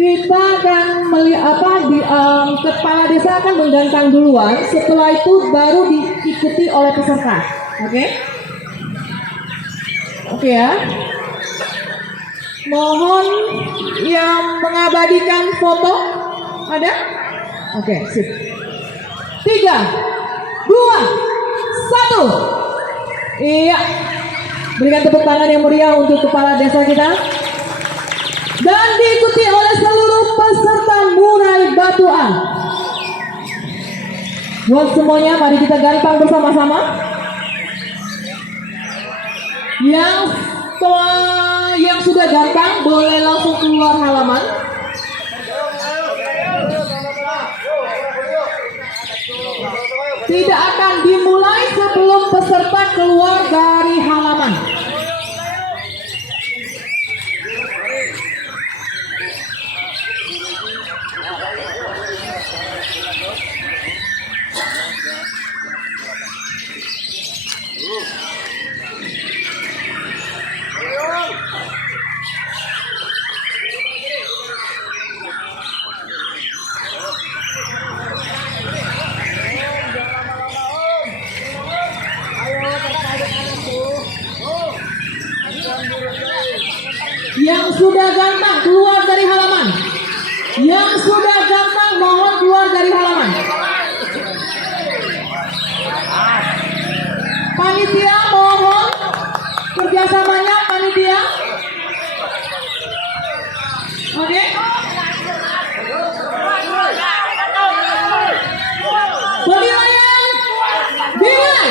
kita akan melihat kepala desa akan menggantang duluan, setelah itu baru diikuti oleh peserta. Oke? Oke ya. Mohon yang mengabadikan foto ada? Oke, sip. 3, 2, 1. Iya. Berikan tepuk tangan yang meriah untuk kepala desa kita. Dan diikuti oleh seluruh peserta Murai Batu A. Buat semuanya, mari kita gantang bersama-sama. Yang sudah gantang boleh langsung keluar halaman. Tidak akan dimulai sebelum peserta keluar dari halaman. Yang sudah gantang keluar dari halaman. Yang sudah gantang mohon keluar dari halaman. Panitia mohon kerjasamanya panitia. Oke. Penilaian dimulai.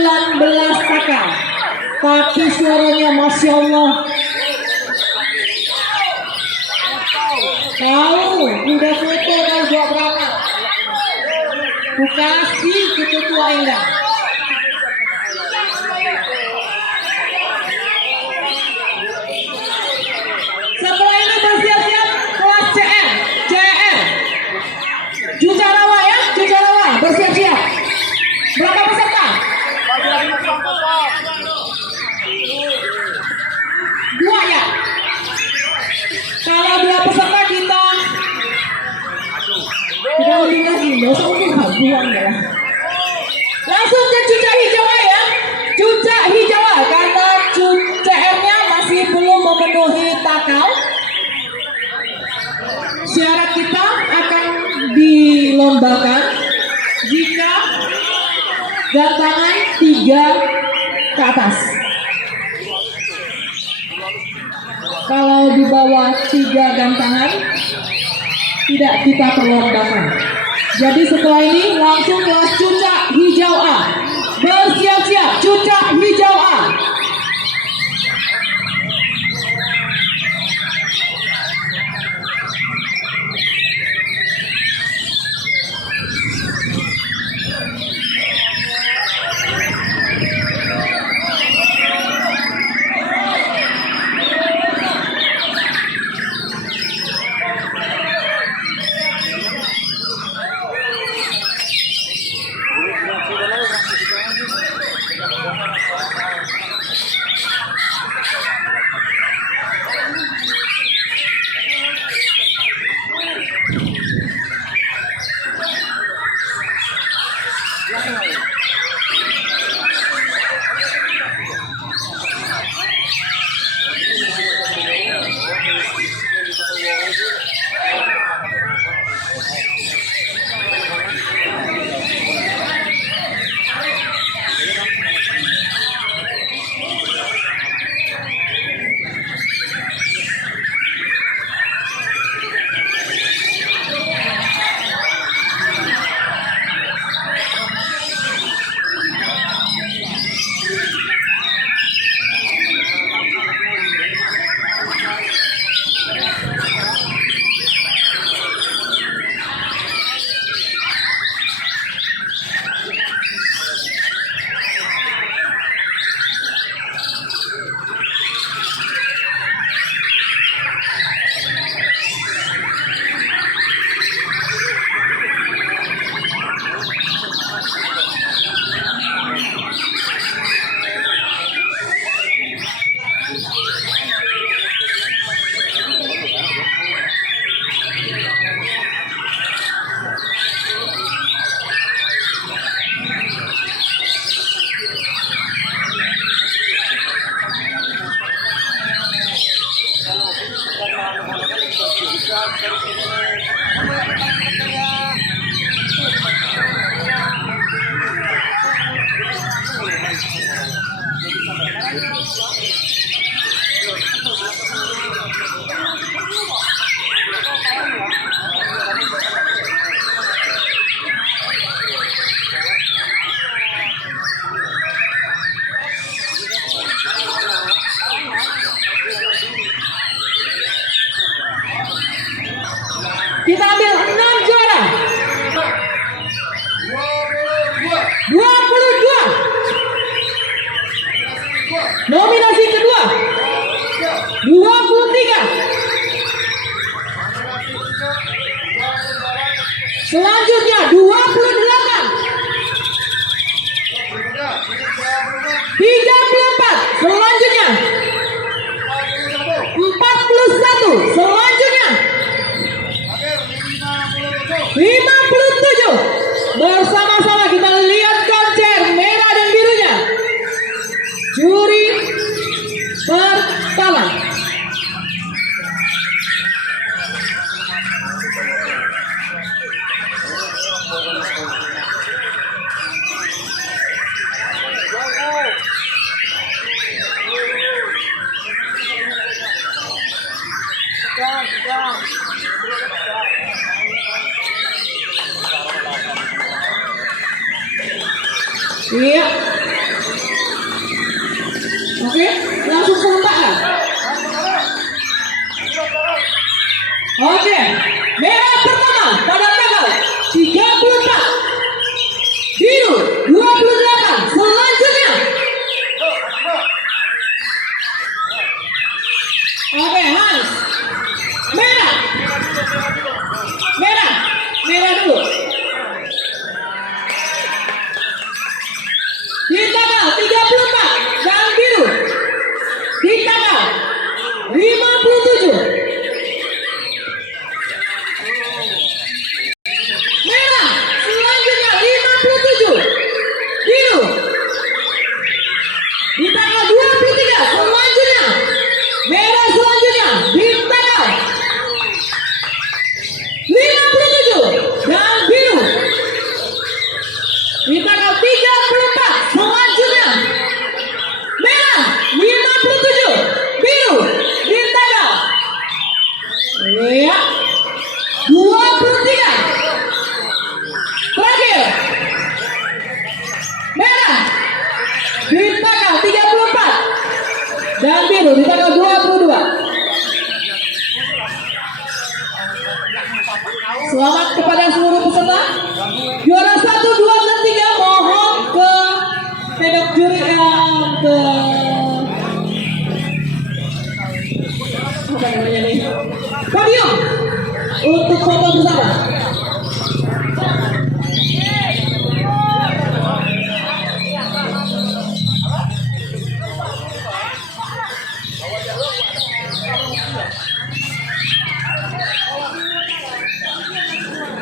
19 kakak. Tapi suaranya Masya Allah. Tahu, udah foto kalau buat berapa? Kasih ke tua enggak? Setelah ini bersiap-siap kelas CR. Jucarawa ya, Jucarawa bersiap-siap. Berapa peserta? 2 ya. Kalau 2 peserta kita undi lagi, nggak usah undi buang ya. Langsung ke cucak hijau ya. Cucak hijau karena CR-nya masih belum memenuhi takal. Syarat kita akan dilombakan jika gantangan 3 ke atas. Kalau di bawah 3 gantangan tidak kita perlombakan. Jadi setelah ini langsung kelas cucak hijau A. Bersiap-siap cucak hijau A. Kita ambil 6 juara. 22. Nominasi kedua 23. Selanjutnya 28. 34. Selanjutnya 41. Selanjutnya 57. Bersama-sama kita lihat konser merah dan birunya. Juri pertama. Iya. Oke, langsung serentak kan? Oke, merah pertama pada tanggal 34, biru 28. Selanjutnya, oke, Hans, merah dulu. Di tanggal 34 dan biru di tanggal 57. Merah selanjutnya 57. Biru di tanggal 23. Selanjutnya merah selanjutnya di tanggal 57 dan biru di tanggal 34. Selanjutnya merah 57, biru di tanggal 23. Terakhir merah di tanggal 34 dan biru di tanggal 22. Selamat kepada seluruh peserta. Juara 1, 2, dan 3 mohon ke pedok juri ke apa namanya nih? Podium untuk foto bersama.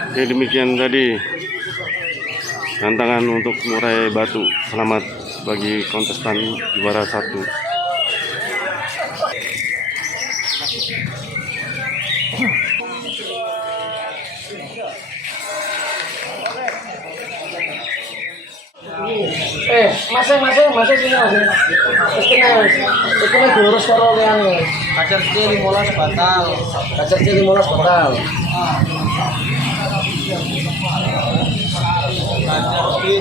Oke, demikian tadi tantangan untuk murai batu. Selamat bagi kontestan juara 1. Masih sini masih. Itu diurus karo liane. Kacar C 15 batal. Kacar C 15 batal. Kacar C